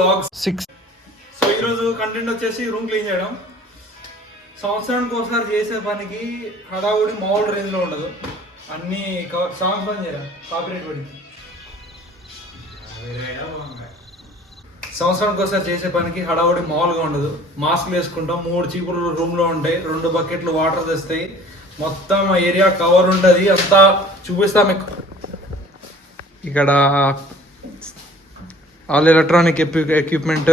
Logs 6. So ఈరోజు content వచ్చేసి room clean చేయడం. సంవత్సరానికి ఒకసారి చేసే పనికి హడావుడి మామూలు రేంజ్లో ఉండదు. అన్ని సాంగ్స్ బంద్ చేయరా కాపీరైట్ పడి. సంవత్సరానికి ఒకసారి చేసే పనికి హడావుడి మామూలుగా ఉండదు. మాస్క్లు వేసుకుంటాం, 3 చీపులు రూమ్లో ఉంటాయి, 2 బకెట్లు వాటర్ తెస్తాయి, మొత్తం ఏరియా కవర్ ఉంటుంది. అంతా చూపిస్తాం మీకు. ఇక్కడ ఆల్ ఎలక్ట్రానిక్ ఎక్విప్మెంట్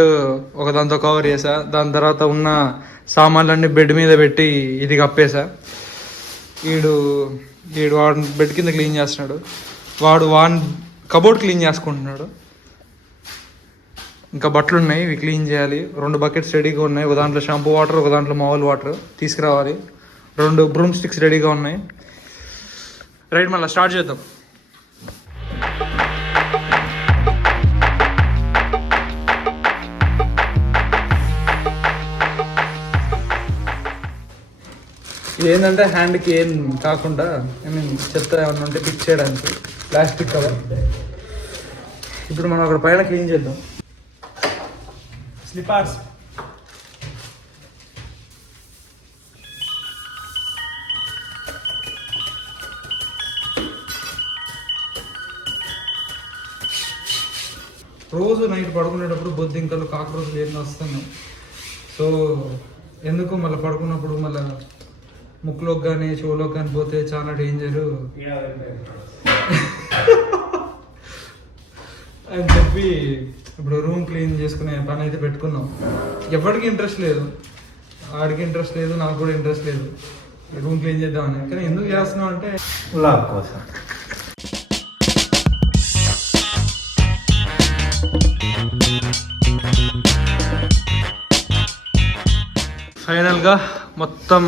ఒక దాంతో కవర్ చేసా. దాని తర్వాత ఉన్న సామాన్లన్నీ బెడ్ మీద పెట్టి ఇది కప్పేసా. వీడు వాడు బెడ్ కింద క్లీన్ చేస్తున్నాడు, వాడు కబోర్డ్ క్లీన్ చేసుకుంటున్నాడు. ఇంకా బట్టలు ఉన్నాయి, ఇవి క్లీన్ చేయాలి. 2 బకెట్స్ రెడీగా ఉన్నాయి, ఒక దాంట్లో షాంపూ వాటర్, ఒక దాంట్లో మామూలు వాటర్ తీసుకురావాలి. 2 బ్రూమ్ స్టిక్స్ రెడీగా ఉన్నాయి. రైట్, మళ్ళీ స్టార్ట్ చేద్దాం. ఇది ఏంటంటే హ్యాండ్కి ఏం కాకుండా చెత్త ఏమన్నా ఉంటే పిక్ చేయడానికి ప్లాస్టిక్ కవర్. ఇప్పుడు మనం అక్కడ పైన క్లీన్ చేద్దాం. స్లిప్పర్స్ రోజు నైట్ పడుకునేటప్పుడు బొద్దింకలు, కాక్రోచ్లు ఏమి వస్తున్నాయి. సో ఎందుకు మళ్ళీ పడుకున్నప్పుడు మళ్ళీ ముక్కులోకి కానీ చెవులోకి కానీ పోతే చాలా డేంజరు అని చెప్పి ఇప్పుడు రూమ్ క్లీన్ చేసుకునే పని అయితే పెట్టుకున్నాం. ఎవరికి ఇంట్రెస్ట్ లేదు, ఆడికి ఇంట్రెస్ట్ లేదు, నాకు కూడా ఇంట్రెస్ట్ లేదు రూమ్ క్లీన్ చేద్దామని. కానీ ఎందుకు చేస్తున్నాం అంటే లాభ కోసం. ఫైనల్గా మొత్తం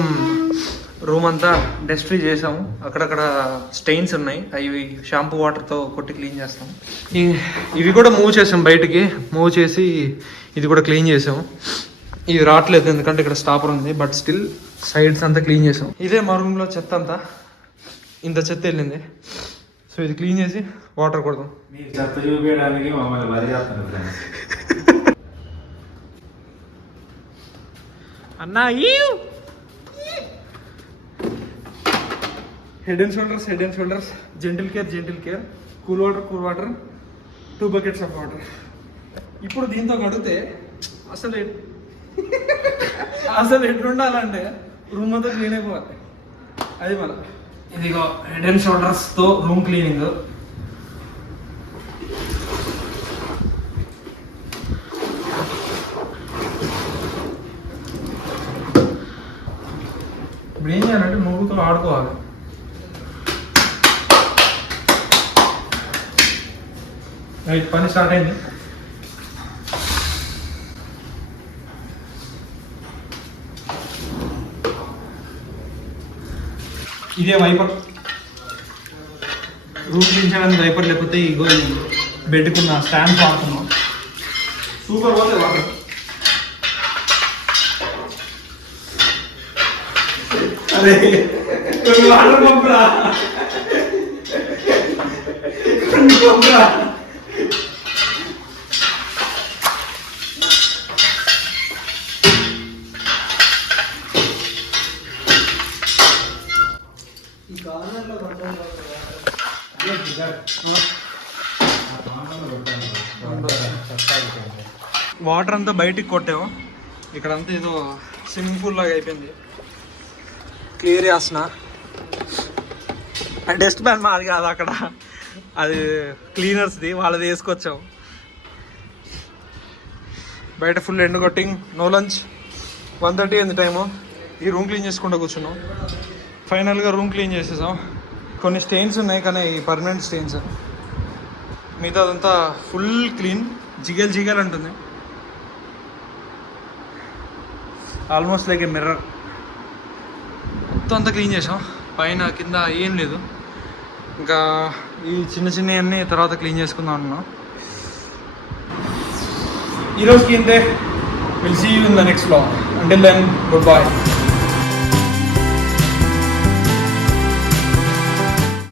రూమ్ అంతా డస్ట్ ఫ్రీ చేసాము. అక్కడక్కడ స్టెయిన్స్ ఉన్నాయి, అవి షాంపూ వాటర్తో కొట్టి క్లీన్ చేస్తాము. ఇవి కూడా మూవ్ చేసాం, బయటికి మూవ్ చేసి ఇది కూడా క్లీన్ చేసాము. ఇది రావట్లేదు ఎందుకంటే ఇక్కడ స్టాపర్ ఉంది, బట్ స్టిల్ సైడ్స్ అంతా క్లీన్ చేసాం. ఇదే మా రూమ్లో చెత్త అంతా, ఇంత చెత్త వెళ్ళింది. సో ఇది క్లీన్ చేసి వాటర్ కొడదాం. అన్నా head and shoulders, gentle care, cool water, 2 buckets of water. ఇప్పుడు దీంతో కడిగితే అసలు ఎట్లుండాలంటే రూమ్ అంతా క్లీన్ అయిపోవాలి. అది మన ఇదిగో హెడ్ అండ్ షోల్డర్స్తో రూమ్ క్లీనింగ్. ఇప్పుడు ఏం చేయాలంటే నువ్వుతో ఆడుకోవాలి. రైట్, పని స్టార్ట్ అయింది. ఇదే వైపర్, రూమ్ క్లీన్ చేయడానికి వైపర్, లేకపోతే ఇగో బెడ్కున్న స్టాండ్ వాడుతున్నాం. సూపర్ పోతే వాటర్. అరే వాటర్ పంపురా. వాటర్ అంతా బయటికి కొట్టాము. ఇక్కడంతా ఏదో స్విమ్మింగ్ పూల్ లాగా అయిపోయింది. క్లియర్ చేస్తున్నా. డస్ట్ బ్యాన్ మాది కాదు, అక్కడ అది క్లీనర్స్ది, వాళ్ళది వేసుకొచ్చాము. బయట ఫుల్ ఎండ్ కొట్టింగ్, నో లంచ్. 1:30 అయింది టైము. ఈ రూమ్ క్లీన్ చేసుకుంటూ కూర్చున్నాం. ఫైనల్గా రూమ్ క్లీన్ చేసేసాం. కొన్ని స్టెయిన్స్ ఉన్నాయి కానీ పర్మనెంట్ స్టెయిన్స్, మిగతా అదంతా ఫుల్ క్లీన్. జిగేల్ అంటుంది, ఆల్మోస్ట్ లైక్ ఏ మిర్రర్. మొత్తం అంతా క్లీన్ చేసాం, పైన కింద ఏం లేదు. ఇంకా ఈ చిన్నవన్నీ తర్వాత క్లీన్ చేసుకుందాం అనుకున్నాం. ఈరోజుకి ఇంతే. Will see you in the next vlog. Until then, good by.